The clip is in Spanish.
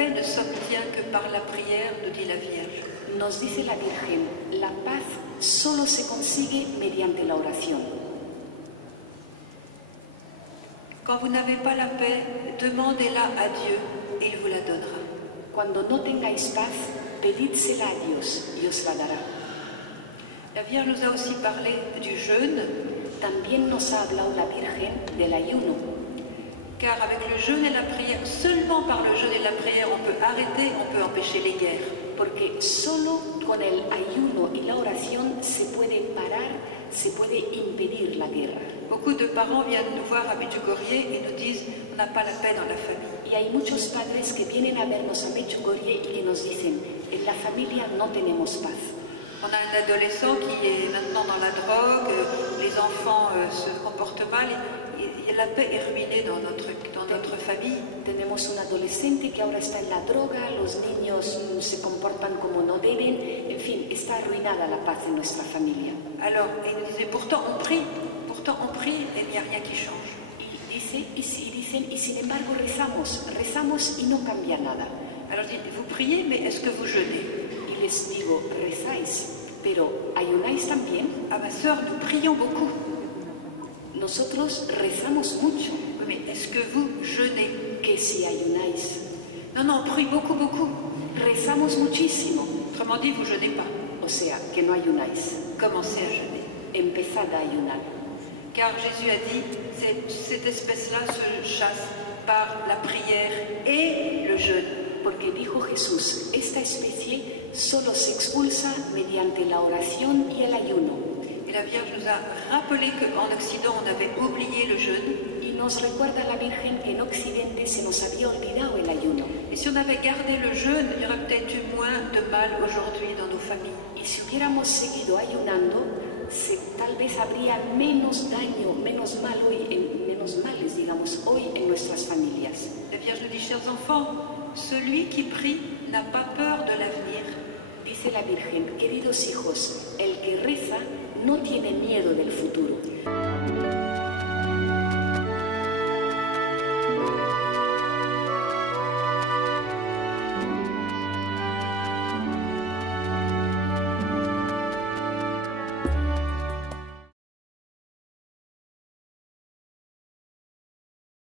paix ne s'obtient que par la prière, nous dit la Vierge. Nos dice la Virgen, la paz solo se consigue mediante la oración. Quand vous n'avez pas la paix, demandez-la à Dieu et il vous la donnera. Cuando no tengáis paz, pedídsela a Dios y os la dará. La Vierge nous a aussi parlé du jeûne. También nos ha hablado la Virgen del ayuno. Car avec le jeûne et la prière, seulement par le jeûne et la prière, on peut arrêter, on peut empêcher les guerres. Porque solo con el ayuno y la oración se puede parar, se puede impedir la guerra. Beaucoup de parents viennent nous voir à Medjugorje et nous disent on n'a pas la paix dans la famille. Y hay muchos padres que vienen a vernos a Medjugorje y que nos dicen, en la familia no tenemos paz. On a un adolescent qui est maintenant dans la drogue, les enfants se comportent mal, et la paix est ruinée dans notre famille. Tenemos un adolescente que ahora está en la droga, los niños se comportan como no deben, en fin, está arruinada la paz en nuestra familia. Alors, il nous disait, pourtant on prie et il n'y a rien qui change. Y sin embargo rezamos y no cambia nada. Alors je dis, vous priez, mais est-ce que vous jeûnez? Y les digo, rezáis, pero ¿ayunáis también? Ah ma sœur, nous prions beaucoup. Nosotros rezamos mucho. Oui, mais est-ce que vous jeûnez? Que si ayunáis. Non, on prie beaucoup. Rezamos muchísimo. Autrement dit, vous jeûnez pas. O sea, que no ayunáis. Commencez à jeûner. Empezad a ayunar. Car Jésus a dit, cette espèce-là se chasse par la prière et le jeûne. Porque dijo Jesús, esta especie solo se expulsa mediante la oración y el ayuno. Et la Vierge nous a rappelé qu'en Occident, on avait oublié le jeûne. Y nos recuerda la Virgen que en Occidente se nos había olvidado el ayuno. Et si on avait gardé le jeûne, il y aurait peut-être eu moins de mal aujourd'hui dans nos familles. Y si hubiéramos seguido ayunando, tal vez habría menos daño, menos males, digamos, hoy en nuestras familias. La Vierge nous dit, chers enfants, celui qui prie n'a pas peur de l'avenir. Dice la Virgen, queridos hijos, el que reza no tiene miedo del futuro.